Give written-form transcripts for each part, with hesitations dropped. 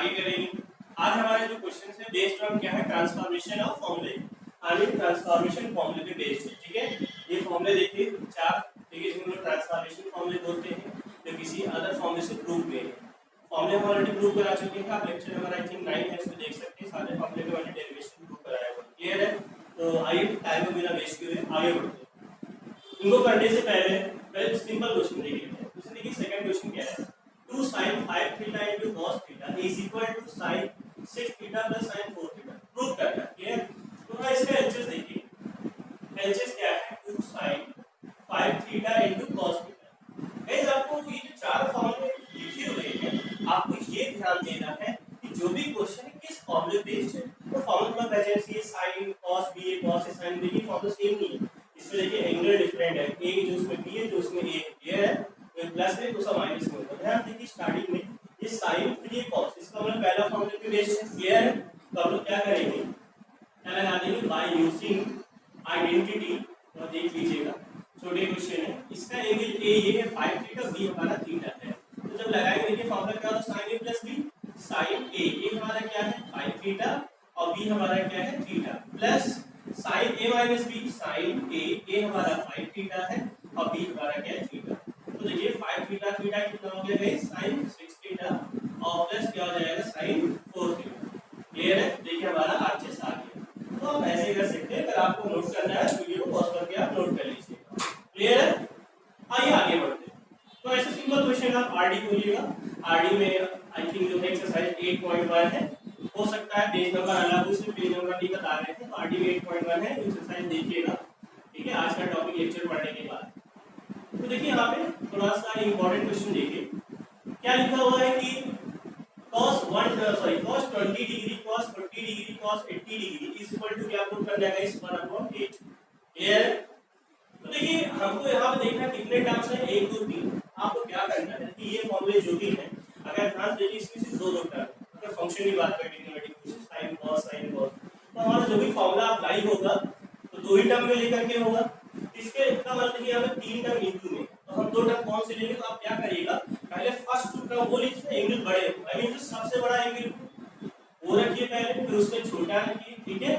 आगे करेंगे। आज हमारे जो क्वेश्चन है बेस्ड ऑन क्या है, ट्रांसफॉर्मेशन ऑफ फॉर्मूले, यानी ट्रांसफॉर्मेशन फॉर्मूले पे बेस्ड है। ठीक है, ये फॉर्मूले देखिए चार, ठीक है, जिनको ट्रांसफॉर्मेशन फॉर्मूले बोलते हैं, जो किसी अदर फॉर्मूले से प्रूव किए हैं। फॉर्मूले हम ऑलरेडी प्रूव करा चुके हैं, आप लेक्चर नंबर आई थिंक 9 है, इसमें देख सकते हैं सारे फॉर्मूले के मैंने डेरिवेशन प्रूव कराया हुआ। क्लियर है? तो आइए टाइम को बिना वेस्ट किए आगे बढ़ते हैं। इनको करने से पहले सिंपल क्वेश्चन देखिए। क्वेश्चन देखिए, सेकंड क्वेश्चन क्या है, 2 sin 5 theta into cos theta is equal to sin 6 theta plus sin 4 theta. Prove करना है। क्लियर? तो मैं इसका एलसीएस देखिए, एलसीएस क्या है, 2 sin 5 theta into cos theta. Guys आपको ये जो चार फॉर्मूले लिखे हुए हैं, आपको ये ध्यान देना है कि जो भी क्वेश्चन है किस फॉर्मूले बेस्ड है। तो फॉर्मूला प्रेजेंस ये sin cos b है, cos sin b, ये फॉर्मूला सेम नहीं है। इसमें देखिए एंगल डिफरेंट है, एक जो उसमें b है, जो उसमें a है। ये है प्लस है, दूसरा माइनस में होगा। ध्यान देखिए स्टार्टिंग में ये sin फिर ये cos, इसका मतलब पहला फॉर्मूला पे बेस्ड है। क्लियर है? तो हम लोग क्या करेंगे, क्या लगा देंगे, बाय यूजिंग आइडेंटिटी। तो देख लीजिएगा, छोटे क्वेश्चन है, इसका एंगल a ये है 5 थीटा, b हमारा थीटा है। तो जब लगाएंगे ये फॉर्मूला क्या होगा, sin a plus b, sin a ये हमारा क्या है 5 थीटा और b हमारा क्या है theta, plus sin a minus b, sin a हमारा 5 थीटा है और b हमारा क्या है थीटा। तो देखिए 5 थीटा थीटा कितना हो गया गाइस, sin 6 थीटा और प्लस क्या हो जाएगा sin 4 थीटा। क्लियर है? देखिए हमारा आरएचएस आ गया। तो आप ऐसे कर सकते हैं, अगर आपको नोट करना है वीडियो को पॉज करके आप नोट कर लीजिएगा। क्लियर है? आइए आगे बढ़ते हैं। तो ऐसे सिंपल क्वेश्चन आप आरडी बोलिएगा। आरडी में आई थिंक जो है एक्सरसाइज 8.1 है, हो सकता है पेज नंबर अलग हो, उसमें पेज नंबर नहीं बता रहे थे, तो आरडी में 8.1 है, एक्सरसाइज देखिएगा। ठीक है, आज का टॉपिक लेक्चर पढ़ने के बाद। तो देखिए यहाँ पे थोड़ा सा इंपॉर्टेंट क्वेश्चन देखिए, क्या लिखा हुआ है कि cos 20 degree, cos 40 degree, cos 80 degree is equal to क्या प्रूव करना है इस 1/8। क्लियर? तो देखिए हमको यहाँ पे देखना है कितने टर्म्स है, 1 2 3। आपको क्या करना है कि ये फॉर्मूले जो भी है, अगर ध्यान देखिए इसमें सिर्फ दो टर्म, अगर फंक्शन की बात करें ट्रिग्नोमेट्रिक sin cos, तो हमारा जो भी फॉर्मूला अप्लाई होगा तो दो ही टर्म में लेकर के होगा। इसके इसका मतलब ये हमें 3 टर्म इंटू में, तो हम 2 टर्म कौन से लेंगे, तो आप क्या करिएगा, पहले फर्स्ट टर्म वो लीजिए, एंगल बड़े, आई मीन जो सबसे बड़ा एंगल वो रखिए पहले, फिर उससे छोटा रखिए। ठीक है,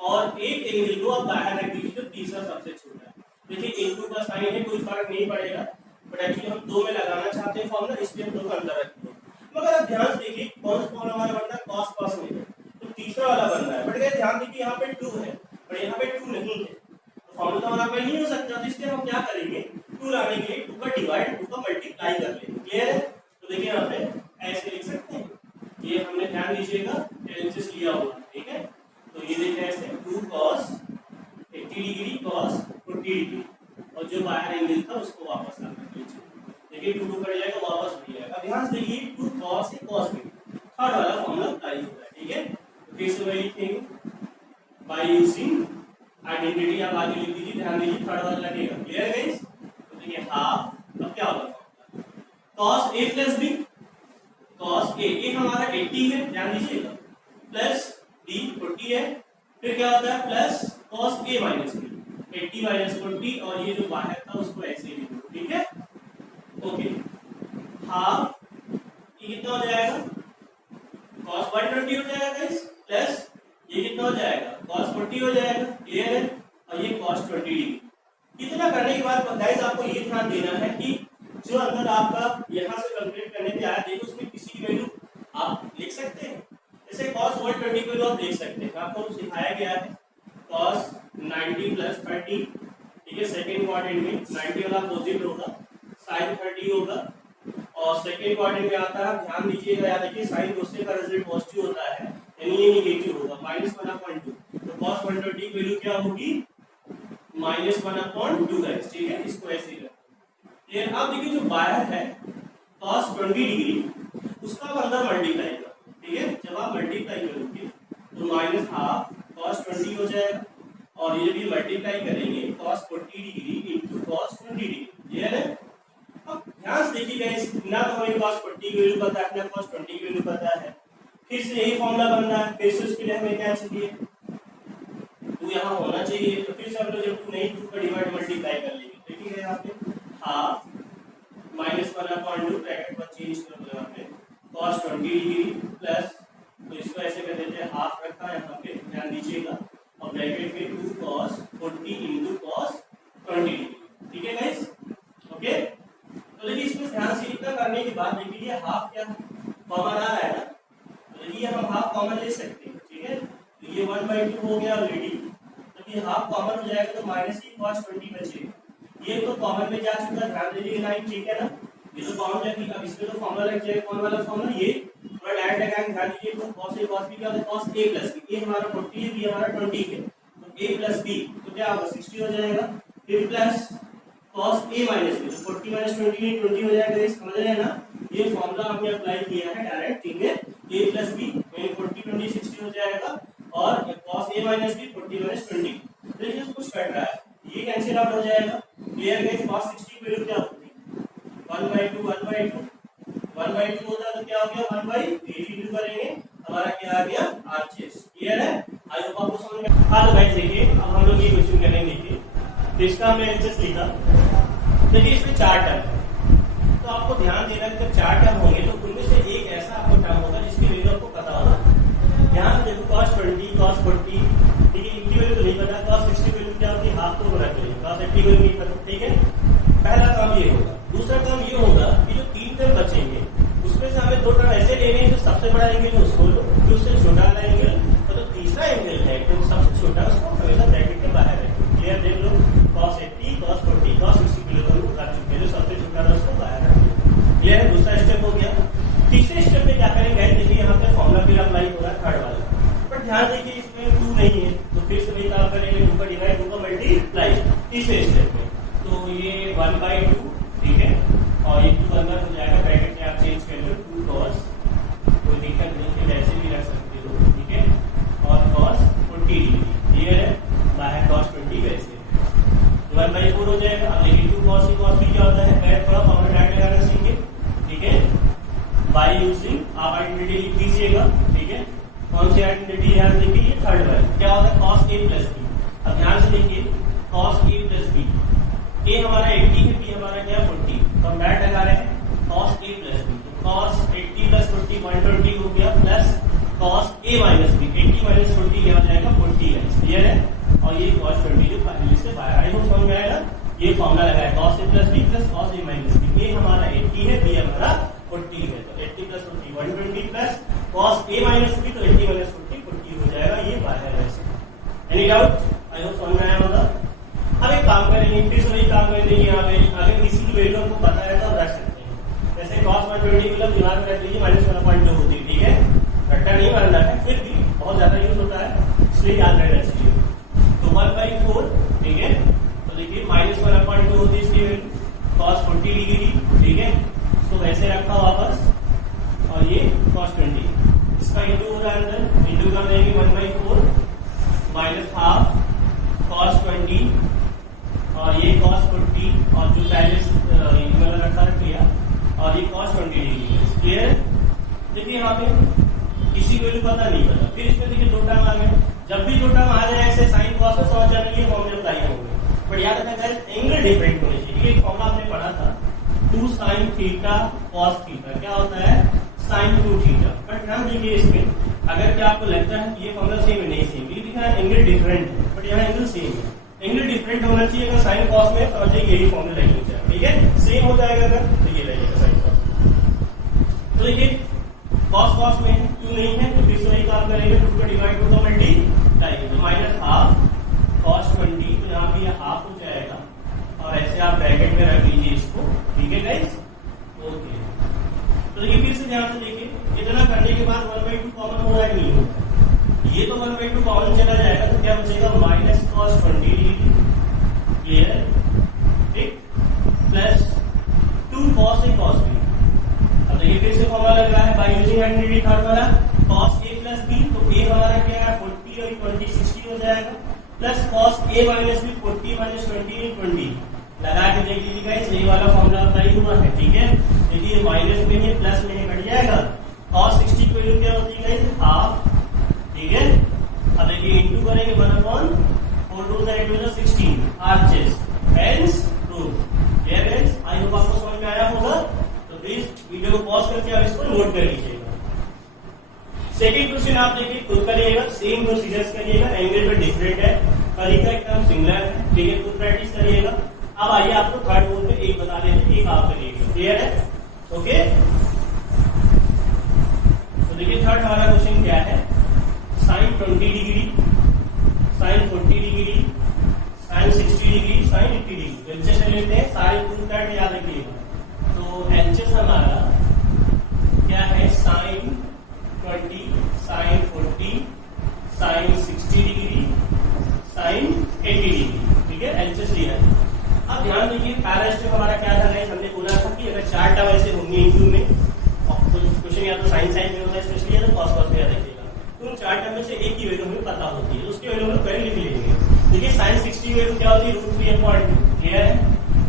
और एक एंगल को आप बाहर रख दीजिए, तो तीसरा सबसे छोटा। देखिए इनटू का साइन है, कोई फर्क नहीं पड़ेगा, बट एक्चुअली हम 2 में लगाना चाहते हैं फॉर्मूला, इसलिए हम 2 का अंदर रखते हैं। मगर आप ध्यान देखिए कौन सा फॉर्मूला हमारा बनता है, cos cos में, तो तीसरा वाला बन रहा है, बट ध्यान देखिए यहाँ पे 2 है और यहाँ पे 2 नहीं है, फॉर्मूला हमारा पे नहीं हो सकता, तो इसलिए हम क्या करेंगे, 2 लाने के लिए 2 का डिवाइड 2 का मल्टीप्लाई कर लेंगे। क्लियर है? तो देखिए यहाँ पे ऐसे लिख सकते हैं, ये हमने ध्यान दीजिएगा एलसीएस लिया हुआ। ठीक है, तो ये देखिए ऐसे 2 cos 80 डिग्री cos 40 डिग्री, और जो बाहर एंगल था उसको वापस ला लीजिए। देखिए 2 2 कट जाएगा, वापस हो जाएगा। ध्यान से देखिए 2 cos है cos में, थर्ड वाला फॉर्मूला अप्लाई होता है। ठीक है, तो फिर से वही लिखेंगे बाय यूजिंग आइडेंटिटी, आप आगे लिख दीजिए, ध्यान दीजिए थर्ड वाला लगेगा। Clear guys? तो देखिए हाफ, अब क्या होगा cos a plus b, cos a हमारा 80 है, ध्यान दीजिएगा, प्लस b 40 है, फिर क्या होता है plus cos a minus b, 80 minus 40, और ये जो बाहर था उसको ऐसे ही लिखो। ठीक है, ओके, हाफ ये कितना हो जाएगा, cos 120 हो जाएगा गाइस, प्लस ये कितना हो जाएगा, cos 40 हो जाएगा। क्लियर है? और ये cos 20 डिग्री। इतना करने के बाद गाइस आपको ये ध्यान देना है कि जो अंदर आपका यहाँ से कैलकुलेट करने पे आया, देखो उसमें किसी की वैल्यू आप लिख सकते हैं, जैसे cos 120 की वैल्यू आप लिख सकते हैं, आपको सिखाया गया है cos 90 plus 30। ठीक है, सेकंड क्वाड्रेंट में 90 वाला अपोजिट होगा, sin 30 होगा, और सेकंड क्वाड्रेंट में आता है, ध्यान दीजिएगा, याद रखिए साइन क्वेश्चन का रिजल्ट पॉजिटिव होता है, यानी ये नेगेटिव होगा, -1/2। तो cos 120 की वैल्यू क्या होगी, -1/2 गाइस। ठीक है, इसको ऐसे ही रखो। ये अब देखिए जो बाहर है cos 20 डिग्री, उसका आप अंदर मल्टीप्लाई करो। ठीक है, जब आप मल्टीप्लाई करोगे तो -12 cos 20 हो जाएगा, और ये भी मल्टीप्लाई करेंगे cos 40 degree into cos 20 degree. Clear है? अब ध्यान से देखिए गाइस, ना तो हमें cos 40 की वैल्यू पता है, ना cos 20 की वैल्यू पता है, फिर से यही फॉर्मूला बनना है, फिर से उसके लिए हमें क्या चाहिए, 2 यहाँ होना चाहिए, तो फिर से हम लोग जब 2 नहीं 2 का डिवाइड मल्टीप्लाई कर लेंगे। देखिए यहाँ पे हाफ -1/2 ब्रैकेट पर चेंज कर दो, यहाँ पे cos 20 डिग्री प्लस, तो इसको ऐसे कर देते हैं, हाफ रखा है यहाँ पे, ध्यान दीजिएगा, और ब्रैकेट में 2 cos 40 into cos 20 डिग्री, ठीक है गाइस, ओके। तो देखिए इसमें ध्यान से इतना करने के बाद देखिए ये हाफ क्या कॉमन आ रहा है ना, तो देखिए हम हाफ कॉमन ले सकते हैं, ठीक है, तो ये 1/2 हो गया ऑलरेडी, तो ये हाफ कॉमन हो जाएगा तो माइनस ही cos 20 बचेगा, ये तो कॉमन में जा चुका, ध्यान दीजिए लाइन, ठीक है ना, ये तो कॉमन जाएगी, अब इसमें तो फॉर्मूला लग जाएगा, कौन वाला फॉर्मूला, ये थोड़ा डायरेक्ट लगाएंगे, ध्यान दीजिए, तो cos a cos b क्या होता है, cos a plus b, a हमारा 40 है, b हमारा 20 है, तो a plus b तो क्या होगा 60 हो जाएगा, फिर plus cos a minus b, तो 40 minus 20 हो जाएगा, ये समझ रहे हैं ना, ये फॉर्मूला हमने अप्लाई किया है डायरेक्ट, ठीक है, a plus b यानी 40 20 60 हो जाएगा, और cos a minus b 40 minus 20, देखिए कुछ कट रहा है, ये कैंसिल आउट हो जाएगा, क्लियर गाइस, cos 60 की वैल्यू क्या होती है 1/2 होता है, तो क्या हो गया 1/82 करेंगे, हमारा क्या आ गया RHS, क्लियर है, आई होप आपको समझ में। हाँ तो गाइस देखिए अब हम लोग ये क्वेश्चन करेंगे, देखिए तो इसका हमने आंसर लिखा, देखिए इसमें 4 टर्म है, तो आपको ध्यान देना है, जब 4 टर्म होंगे तो उनमें से एक ऐसा आपको टर्म होगा जिसकी वैल्यू आपको पता होगा, ध्यान से देखो cos 20 cos 40, ठीक है, इनकी वैल्यू तो नहीं पता, cos 60 वैल्यू क्या होती है, हाफ को रख लेंगे, cos 80 वैल्यू नहीं पता, ठीक है, पहला काम ये होगा। दूसरा काम ये होगा कि जो 3 टर्म बचेंगे उसमें से हमें 2 टर्म ऐसे लेने हैं जो सबसे बड़ा एंगल है उसको लो, जो उससे छोटा वाला एंगल, और जो तीसरा एंगल है जो सबसे छोटा है उसको हमेशा ब्रैकेट के बाहर रखें, क्लियर, देख लो cos 80 cos 40 cos 60 किलो को कर चुके हैं, जो सबसे छोटा है उसको बाहर रखें, क्लियर है, दूसरा स्टेप हो गया। तीसरे स्टेप में क्या करेंगे, देखिए यहाँ पे फॉर्मूला फिर अप्लाई हो रहा है थर्ड वाला, पर ध्यान देखिए इसमें 2 नहीं है, तो फिर से वही काम करेंगे, 2 का डिवाइड 2 का मल्टीप्लाई तीसरे स्टेप में, तो ये 1/2, ठीक है, और ये 2 अंदर हो जाएगा, ब्रैकेट में आप चेंज कर लो 2 cos, कोई दिक्कत नहीं है, वैसे भी रख सकते हो, ठीक है, और cos 40 डिग्री, क्लियर है, बाहर cos 20 वैसे 1/4 हो जाएगा। अब देखिए 2 cos a cos b क्या होता है, मैं थोड़ा फॉर्मूला डायरेक्ट लगाना सीखेंगे, ठीक है, बाय यूजिंग आप आइडेंटिटी लिख दीजिएगा, ठीक है, कौन सी आइडेंटिटी है, देखिए ये थर्ड वाली, क्या होता है cos a plus b, अब ध्यान से देखिए cos a plus b, a हमारा 80 है, b हमारा क्या 40, तो हम डायरेक्ट लगा रहे हैं cos a plus b, तो cos 80 plus 40 120 हो गया, plus cos a minus b, 80 minus 40 क्या हो जाएगा 40 है, क्लियर है, और ये cos 20 जो पहले से बाहर आई, वो समझ में आएगा, ये फॉर्मूला लगाया cos a plus b plus cos a minus b, a हमारा 80 है, b हमारा 40 है, तो 80 plus 40 120 plus cos a minus b, तो 80 minus 40 हो जाएगा, ये बाहर है वैसे, एनी डाउट, आई होप समझ में आया होगा। अब एक काम करेंगे, फिर से वही काम करेंगे, यहाँ पे अगर किसी की वैल्यू आपको पता है तो रख सकते हैं, जैसे cos 120 मतलब दिमाग में रख लीजिए -1.2 होती है, ठीक है, रट्टा नहीं मारना है, फिर भी बहुत ज्यादा यूज होता है इसलिए याद रहना चाहिए, तो 1/4, ठीक है, तो देखिए -1.2 होती है इसकी वैल्यू, cos 40 डिग्री, ठीक है, तो वैसे रखा वापस, और ये cos 20, इसका इंटू हो रहा है अंदर, इंटू कर देंगे 1/4 माइनस हाफ cos 20, और ये cos 40, और जो पहले वाला रखा किया, और ये cos 20 डिग्री, क्लियर। देखिए यहाँ पे किसी वैल्यू पता नहीं पता, फिर इसमें देखिए 2 टर्म आ गए, जब भी 2 टर्म आ जाए ऐसे साइन cos में समझ जाने के लिए फॉर्मूले अप्लाई होंगे, बट याद रखना गाइस एंगल डिफरेंट होने चाहिए, एक फॉर्मूला आपने पढ़ा था 2 sin थीटा cos थीटा, क्या होता है sin 2 थीटा, बट ध्यान दीजिए इसमें अगर क्या आपको लगता है ये फॉर्मूला सेम है, नहीं सेम, ये दिखा है एंगल डिफरेंट है, बट यहाँ एंगल सेम है, एंगल डिफरेंट होना चाहिए, अगर साइन cos में समझिए यही फॉर्मूला नहीं होता है, ठीक है, सेम हो जाएगा अगर तो ये रहेगा साइन cos, तो देखिए cos cos में 2 नहीं है, तो फिर से वही काम करेंगे, 2 का डिवाइड 2 का मल्टीप्लाई, तो माइनस हाफ cos 20, तो यहाँ पे ये हाफ हो जाएगा, और ऐसे आप ब्रैकेट में रख लीजिए इसको, ठीक है गाइस, ओके। तो देखिए फिर से ध्यान से देखिए, इतना करने के बाद 1/2 कॉमन हो रहा है, नहीं होगा, ये तो 1/2 कॉमन चला जाएगा, तो क्या बचेगा -cos 20 डिग्री, क्लियर है, ठीक, plus 2 cos a cos b, अब देखिए फिर से फॉर्मूला लग रहा है बाय यूजिंग आइडेंटिटी थर्ड वाला, cos a plus b, तो a हमारा क्या है 40 और 20 60 हो जाएगा, plus cos a minus b 40 minus 20 लगा के देख लीजिएगा, यही वाला फॉर्मूला अप्लाई हुआ है, ठीक है, देखिए माइनस में है प्लस में है, कट जाएगा, cos 60 की वैल्यू क्या होती है गाइस हाफ, ठीक है, अब देखिए इंटू करेंगे 1/4 2 से 8 16 RHS hence proof, I hope आपको समझ में आया होगा, तो प्लीज वीडियो को पॉज करके आप इसको नोट कर लीजिए। क्वेश्चन आप देखिए खुद करिएगा, सेम प्रोसीजर्स करिएगा, एंगल पे डिफरेंट है, तरीका एकदम सिमिलर है, ठीक है, खुद प्रैक्टिस करिएगा। अब आइए आपको थर्ड बोर्ड में एक बता देते हैं, एक आप करिएगा, क्लियर है? ओके, तो देखिए थर्ड हमारा क्वेश्चन क्या है, sine 20 degree, sine 40 degree, sine 60 degree, sine 80 degree. तो एलएचएस ले लेते हैं, सारे प्रूफ करके याद रखिएगा। तो एलएचएस हमारा क्या है, sine 20, sine 40, sine 60 degree, sine 80 degree, ठीक है, एलएचएस लिया है। अब ध्यान देखिए पहला स्टेप हमारा क्या था, हमने बोला था कि अगर चार टर्म ऐसे होंगे इंटू में, तो क्वेश्चन या तो साइन साइन में होता है स्पेशली, या तो कॉस कॉस में याद रखिएगा। तो उन चार टर्म में से एक की वैल्यू हमें पता होती है, उसकी वैल्यू हम पहले लिख लेंगे। देखिए साइन 60 वैल्यू क्या होती है, √3/2, क्लियर है,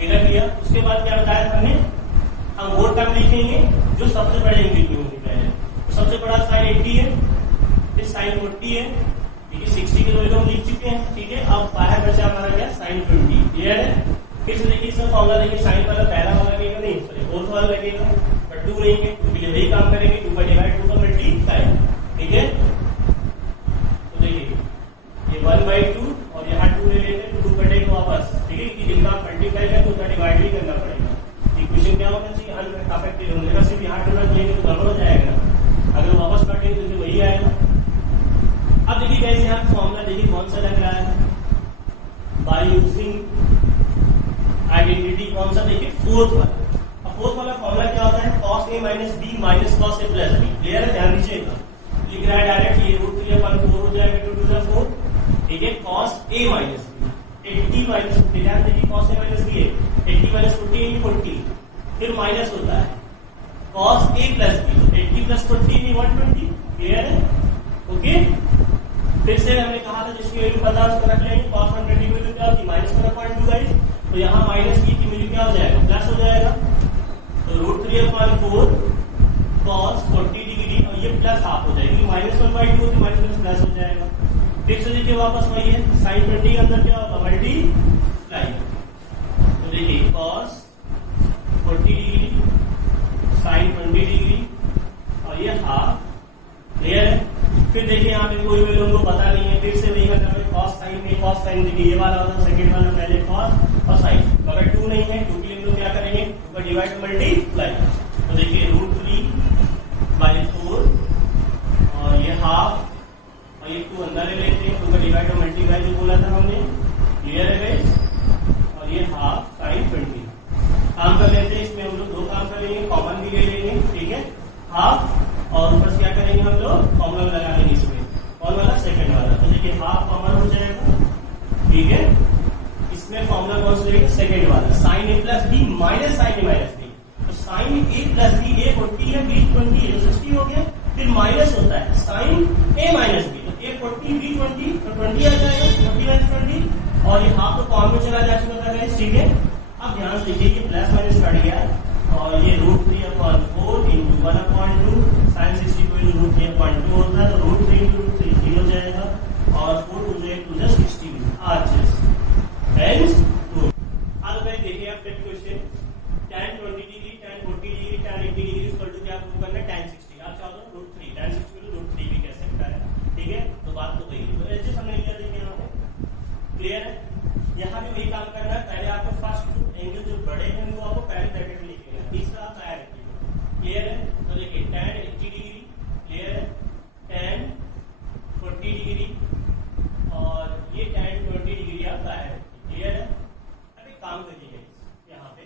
ये रख लिया। उसके बाद क्या बताया हमने, हम वो टर्म लिखेंगे जो सबसे बड़े एंगल में होंगे पहले। तो सबसे बड़ा साइन 80 है, फिर साइन 40 है, ठीक है, 60 की वैल्यू हम लिख चुके हैं, ठीक है। अब बाहर बचा हमारा क्या, साइन 20, क्लियर है। फिर से देखिए इसका फॉर्मूला देखिए, साइन वाला पहला वाला लगेगा नहीं, सॉरी फोर्थ वाला लगेगा, बट 2 नहीं है, 2 के लिए वही काम करेंगे, 2 का डिवाइड 2 का मल्टीप्लाई, ठीक है। तो देखिए ये 1/2 और यहाँ 2 ले लेते हैं, तो 2 कटेगा वापस, ठीक है, कि जिनका मल्टीप्लाई है तो उसका डिवाइड भी करना पड़ेगा। इक्वेशन क्या होना चाहिए, अनअफेक्टेड होने का, सिर्फ यहाँ टर्म लेंगे तो गड़बड़ हो जाएगा, अगर वापस काटेंगे तो वही आएगा। अब देखिए कैसे यहाँ फॉर्मूला देखिए कौन सा लग रहा है, बाय यूजिंग आइडेंटिटी, कौन सा देखिए, फोर्थ वाला। अब फोर्थ वाला फॉर्मूला क्या होता है, cos a minus b minus cos a plus b, clear है, ध्यान दीजिएगा। लिख रहा है डायरेक्ट, ये √3/4 हो जाएगा, 2 2 4, ठीक है, cos a minus b 80 minus, ध्यान देखिए cos a माइनस बी है 80 माइनस 40 40, फिर माइनस होता है cos a plus b, 80 plus 40 120, clear है, ओके। फिर से हमने कहा था जिसकी वैल्यू पता है उसको रख लेंगे, cos 120 की वैल्यू क्या होती है, -1/2 गाइस, तो यहाँ माइनस की वैल्यू क्या हो जाएगा, प्लस हो जाएगा। तो √3/4 cos 40 डिग्री, और ये प्लस हाफ हो जाएगी, -1/2 होती माइनस प्लस हो जाएगा। फिर से देखिए वापस वही है, साइन 20 के अंदर क्या होगा, मल्टीप्लाई। तो देखिए cos 40 डिग्री, साइन 20 डिग्री, और ये हाफ, क्लियर है। फिर देखिए यहाँ पे कोई वैल्यू उनको पता नहीं है, फिर से वही मतलब cos साइन में, cos साइन देखिए ये वाला होता है, सेकंड वाला पहले cos और साइन। तो अगर 2 नहीं है, 2 के लिए तो क्या करेंगे, 2 का डिवाइड मल्टीप्लाई। तो देखिए √3/4 और ये हाफ, और ये 2 अंदर ले लेते हैं, 2 का डिवाइड और मल्टीप्लाई जो बोला था हमने, क्लियर है गाइस। और ये हाफ साइन 20, काम कर लेते हैं, इसमें हम लोग 2 काम कर लेंगे, कॉमन भी ले लेंगे, ठीक है, हाफ, और ऊपर से क्या करेंगे हम लोग, फॉर्मूला लगा लेंगे इसमें, कौन वाला, सेकंड वाला। तो देखिए हाफ कॉमन हो जाएगा, ठीक है, इसमें फॉर्मूला कौन सा लेंगे, सेकंड वाला, sine a plus B minus sine a minus B. तो sine a plus B, a 40 है, b 20 है, 60 हो गया, फिर माइनस होता है साइन a माइनस बी, तो a 40 b 20, तो 20 आ जाएगा, 40 माइनस 20, और ये हाफ तो कॉमन में चला जा चुका है, ठीक है। अब ध्यान से देखिए ये प्लस माइनस कट गया, और ये √3/4 इंटू 1/2, साइन 60 को √3/2 होता है, तो √3 इंटू √3 0 हो जाएगा, और 4 टू जा 60 आर्चेस, हेंस 2। अब भाई देखिए आप next question, tan 20 degree, tan 40 degree, tan 80 degree equal to क्या प्रूव करना है, tan 60, आप चाहो तो √3, tan 60 को √3 भी कह सकता है, ठीक है। तो बात तो वही है, तो एलएचएस हमने लिया, देखिए यहाँ पे, क्लियर है। यहाँ भी वही काम करना है, पहले आपको फर्स्ट एंगल जो बड़े हैं वो आपको पहले ब्रैकेट में लिखेंगे, तीसरा आप आया रखिएगा, क्लियर है। तो देखिए tan 80 डिग्री, क्लियर है, tan 40 डिग्री, और ये tan 20 डिग्री आप आया रखिए, क्लियर है। अब एक काम करिएगा, यहाँ पे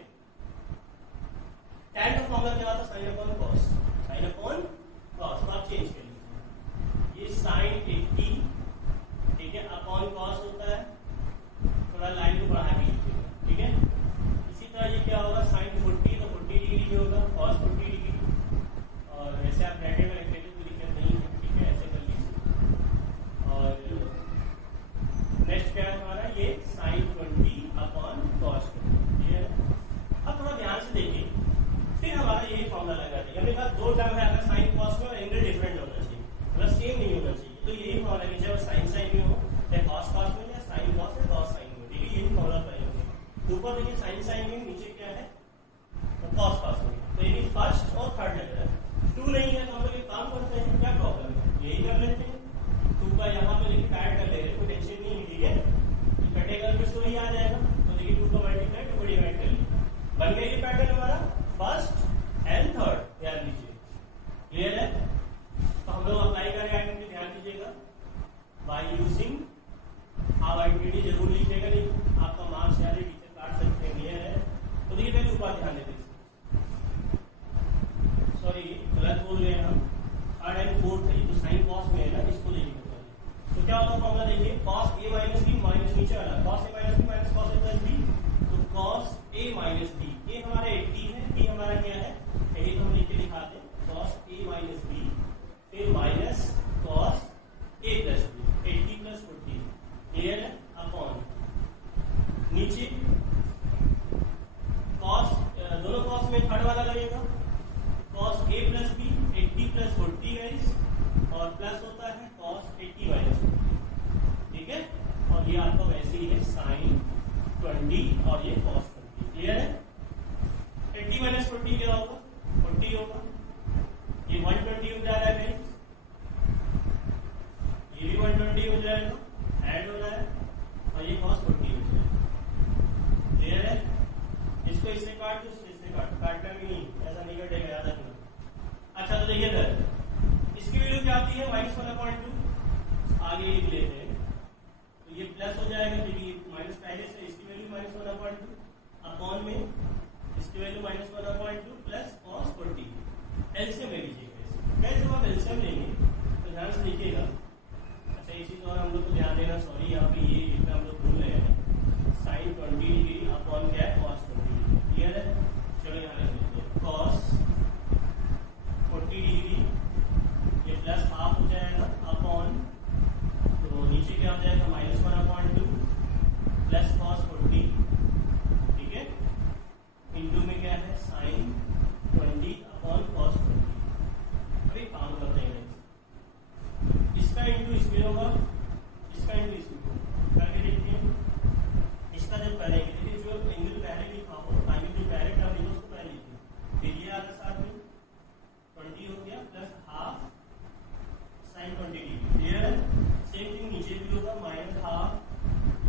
tan का फॉर्मूला क्या होता है, sine upon cos, sine upon cos, तो आप चेंज कर लीजिए, ये साइन 80, ठीक है, अपॉन कॉस होता है, थोड़ा लाइन को बढ़ा के लिखिए, फॉर्मूला देखिए, cos a minus b minus नीचे वाला cos a minus b minus cos a plus b, तो cos a माइनस बी, ये हमारा 80 है, b हमारा क्या है, यही तो हम लिख के दिखाते हैं, cos a माइनस बी फिर minus cos a plus b, 80 plus 40 clear है, अपॉन नीचे cos, दोनों cos में थर्ड वाला लगेगा, cos a plus b 80 plus 40 guys, और प्लस होता है cos 80 माइनस 40, ठीक है, और ये आपका वैसे ही है sin 20 और ये cos 20, क्लियर है। 80 माइनस 40 क्या होगा, 40 होगा, ये 120 हो जा रहा है गाइस, ये भी 120 हो जाएगा, ऐड हो रहा है, और ये cos 40 हो जाएगा, क्लियर है। इसको इससे काट दो, इससे काटना भी नहीं, ऐसा नहीं कटेगा, याद रखना। अच्छा तो देखिए इधर इसकी वैल्यू क्या आती है, -1/2, आगे लिख लेते हैं, तो ये प्लस हो जाएगा क्योंकि माइनस पहले से, इसकी वैल्यू -1/2 अपॉन में इसकी वैल्यू -1/2 प्लस cos 40, एलसीएम ले लीजिएगा। कैसे जब आप एलसीएम लेंगे तो ध्यान से देखिएगा। अच्छा एक चीज और हम लोग को ध्यान देना, सॉरी यहाँ पे ये लिखना हम लोग भूल रहे हैं, sin 20 डिग्री अपॉन क्या है, cos 20 डिग्री, क्लियर है। चलो यहाँ लिख लेते हैं, cos 40 डिग्री ये प्लस हाफ हो जाएगा अपॉन, तो नीचे क्या हो जाएगा, -1/2 प्लस cos 40, ठीक है, इंटू में क्या है sin 20 अपॉन cos 20। अभी काम करते हैं, इसका इंटू इसमें होगा, इसका इंटू इसमें होगा, करके देखते हैं। इसका जब करेंगे, देखिए जो एंगल पहले लिखा हो, आगे जो पहले टर्म लिखा उसको पहले लिखिए, फिर ये आधा साथ में 20 हो गया plus half sin 20 degree, clear है। सेम थिंग नीचे भी होगा, -1/2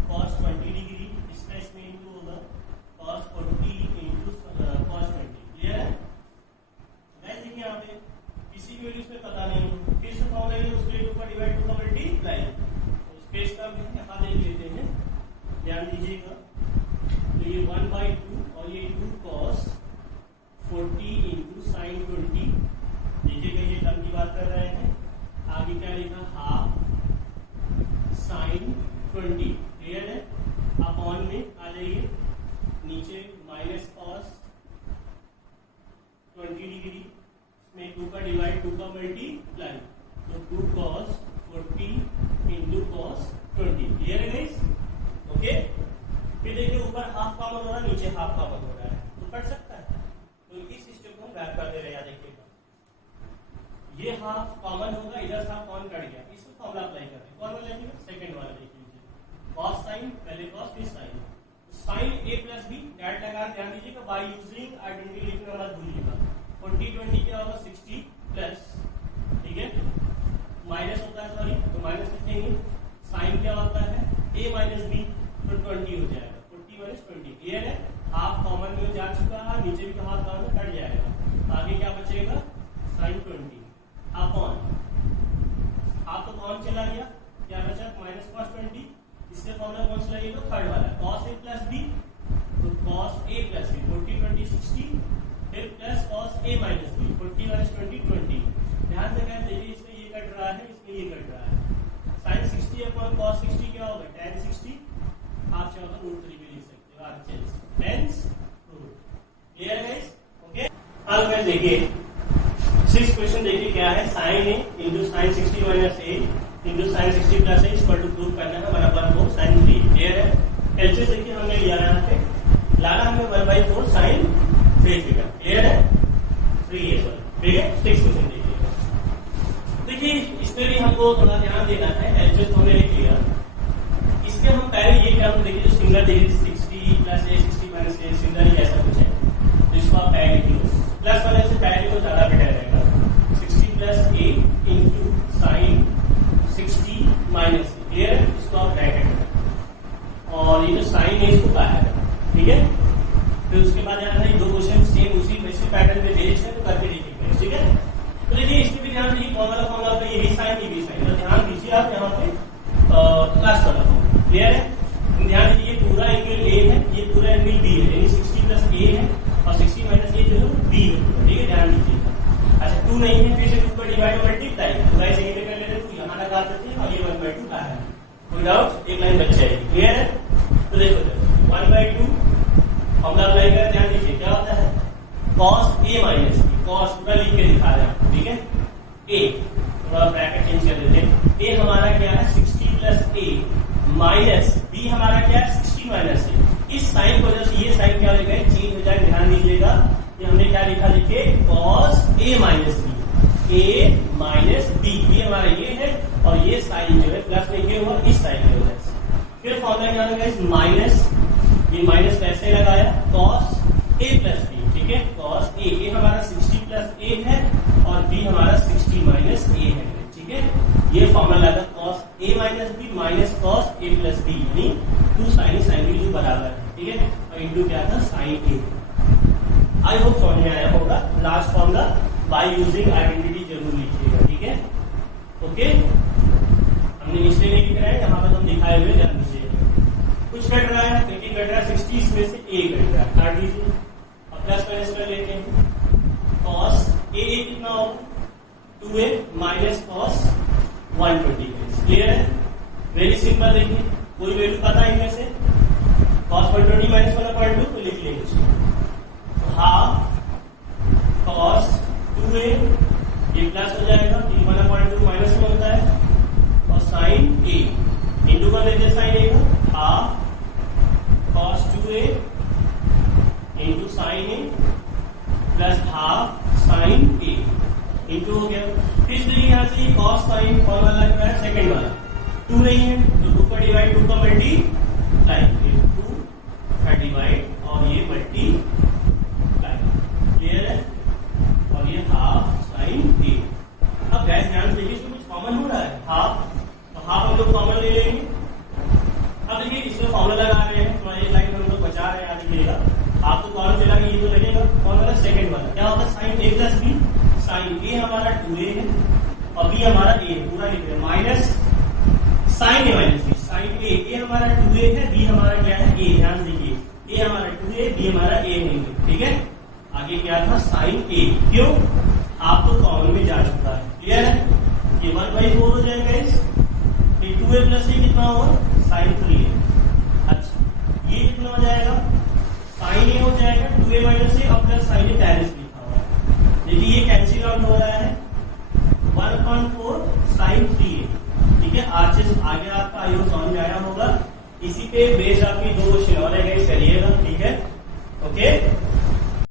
cos 20 डिग्री, इसका इसमें इंटू होगा cos 40 इंटू cos 20, क्लियर है। गाइस देखिए यहाँ पे किसी भी वैल्यू इसमें पता नहीं, फिर से फॉर्मूला है उसके ऊपर डिवाइड टू का मल्टीप्लाई, स्पेस का भी यहाँ देख लेते हैं, ध्यान दीजिएगा। तो ये 1/2 और ये 2 cos 40 इंटू sin 20, देखिएगा ये टर्म की बात कर रहे हैं, आगे क्या लिखा, हाफ sin 20, क्लियर है, अपॉन में आ जाइए, नीचे माइनस cos 20 डिग्री में 2 का डिवाइड 2 का मल्टीप्लाई, तो 2 cos 40 इंटू cos 20, क्लियर है गाइस, ओके। फिर देखिए ऊपर हाफ कॉमन हो रहा है, नीचे हाफ कॉमन हो रहा है, तो कट सकता है, तो इस सिस्टम को हम रैप कर दे रहे हैं, देखिएगा ये हाफ कॉमन होगा, इधर हाफ कॉमन कट गया, इसको फॉर्मूला अप्लाई करते हैं, कौन वाला देखिए, सेकंड वाला देख लीजिए, cos sin, पहले cos फिर sin, sin a plus b, that लगा ध्यान दीजिएगा, बाय यूजिंग आइडेंटिटी लिखना मत भूलिएगा, 40 क्या होगा 60 प्लस, ठीक है, माइनस होता है, सॉरी तो माइनस लिखेंगे, sin क्या होता है a माइनस b, तो 20 हो जाएगा, 40 माइनस 20, क्लियर है। हाफ कॉमन में जा चुका है, नीचे भी हाफ कॉमन कट जाएगा, आगे क्या बचेगा sin 20 अपॉन, हाफ तो कॉमन चला गया, क्या बचा -cos 20, इससे फॉर्मूला कौन सा लगेगा, थर्ड वाला cos a प्लस b, तो cos a प्लस b 40 20 60, फिर plus cos a minus b 40 minus 20 20, ध्यान से कहते हैं इसमें ये कट रहा है, इसमें ये कट रहा है, sin 60 अपॉन cos 60 क्या होगा, tan 60, आप चाहो तो रूट 3 भी लिख सकते हो, आरएचएस टेंस रूट, क्लियर है गाइस, ओके। अब गाइस देखिए 6 क्वेश्चन देखिए क्या है, sin a into sin 60 minus a into sin 60 plus a equal to prove करना है बराबर हो sin 3, क्लियर है। एलसीएम देखिए हमने लिया यहाँ पे, लाना हमने 1/4 sin 3 थीटा, क्लियर है, 3a सॉरी, ठीक है। 6 क्वेश्चन देखिए, इसमें भी हमको थोड़ा ध्यान देना है, एलसीएम हमने लिख लिया, इसमें हम पहले ये टर्म देखिए जो सिंगल देखिए 60 plus a 60 minus a, single ही ऐसा कुछ है, तो इसको आप पहले लिखिए, प्लस वाले से पहले को ज्यादा बेटर रहेगा, 60 plus a into sin 60 minus a, clear है, इसको आप ब्रैकेट में, और ये जो साइन है इसको बाहर करना, ठीक है। फिर उसके बाद यहाँ ये 2 क्वेश्चन सेम उसी वैसे पैटर्न में दे रहे तो करके देखिए, ठीक है। तो देखिए इसमें भी ध्यान दीजिए, फॉर्मूला का ये भी साइन, ये भी साइन, तो ध्यान दीजिए आप यहाँ पे लास्ट वाला फॉर्मूला, क्लियर है। ध्यान दीजिए पूरा एंगल a है, ये पूरा एंगल b है, यानी 60 प्लस a है और 60 माइनस a जो है b है, ठीक है, ध्यान दीजिए। अच्छा 2 नहीं है, फिर से 2 पर डिवाइड मल्टीप्लाई, तो गाइस ये कर लेते हैं, तो यहाँ लगा देते हैं और ये 1/2 बाहर, विदाउट एक लाइन बच जाएगी। क्लियर है? तो देखो 1/2 फॉर्मूला अप्लाई कर, ध्यान दीजिए क्या होता है cos a minus b, cos पूरा लिख के दिखा रहे हैं, ठीक है। a थोड़ा ब्रैकेट चेंज कर देते हैं। a हमारा क्या है 60 प्लस a माइनस b हमारा क्या है 60 माइनस a। इस साइन की वजह से ये साइन क्या हो जाएगा चेंज हो जाएगा। ध्यान दीजिएगा कि हमने क्या लिखा, लिखे cos a minus b, a minus b, ये हमारा ये है और ये साइन जो है प्लस लिखे हुआ इस साइन की वजह से। फिर फॉर्मूला क्या होगा इस माइनस, ये माइनस कैसे लगाया cos a प्लस b, ठीक है। cos a हमारा 60 प्लस a है और b हमारा 60 माइनस a है, ठीक है। ये फॉर्मूला लगा cos a minus b minus cos a plus b, यानी 2 sin sin b जो बराबर है, ठीक है। और इंटू क्या था sin a। आई होप समझ में आया होगा। Last formula by using identity जरूर लिखिएगा, ठीक है। ओके, हमने इसलिए नहीं लिख रहा है, यहाँ पे तुम दिखाए हुए ध्यान दीजिए। कुछ कट रहा है, क्योंकि कट रहा है 60, इसमें से a कट रहा है, काट दीजिए। अब प्लस माइनस कर लेते हैं। cos a कितना होगा 2a माइनस cos 120। क्लियर है? Very simple. देखिए कोई वैल्यू पता है इनमें से, cos 120 माइनस 1/2 तो लिख लेंगे हाफ cos 2a, ये प्लस हो जाएगा, 1/2 माइनस में होता है, और sin a इंटू कर लेते हैं sin a को, half cos 2a into sin a plus half sin a into हो गया। फिर से यहाँ से cos sin कौन वाला लग रहा है सेकेंड वाला, 2 नहीं है तो 2 का डिवाइड 2 का मल्टीप्लाई, 2 का डिवाइड और ये मल्टीप्लाई। क्लियर है? और ये हाफ sin a। अब गैस ध्यान देखिए इसमें कुछ कॉमन हो रहा है, हाफ, तो हाफ हम लोग कॉमन ले लेंगे। अब देखिए इसमें फॉर्मूला लगा रहे हैं, तो एक लाइन हम लोग बचा रहे हैं, याद रखिएगा। आपको कौन चला ये तो लगेगा, कौन वाला सेकंड वाला क्या होगा sin a plus b। sin a हमारा 2a है और b हमारा a है, पूरा लिख रहे हैं, minus sin a minus b, sin a हमारा 2a है, b हमारा क्या है a। ध्यान दीजिए a हमारा 2a, b हमारा a है, ठीक है। आगे क्या था sin a, क्यों आप तो कॉमन में जा चुका है। क्लियर है? ये 1/4 हो जाएगा इस, फिर 2a प्लस a कितना होगा sin 3a। अच्छा ये कितना हो जाएगा sin a हो जाएगा 2a माइनस a और प्लस sin a डायरेक्ट लिखा हुआ है। देखिए ये कैंसिल आउट हो रहा है 1/4 sin 3a, ठीक है। आगे आपका आयु समझ में आया होगा। इसी पे बेस्ड आपकी 2 क्वेश्चन और है, करिएगा, ठीक है। ओके।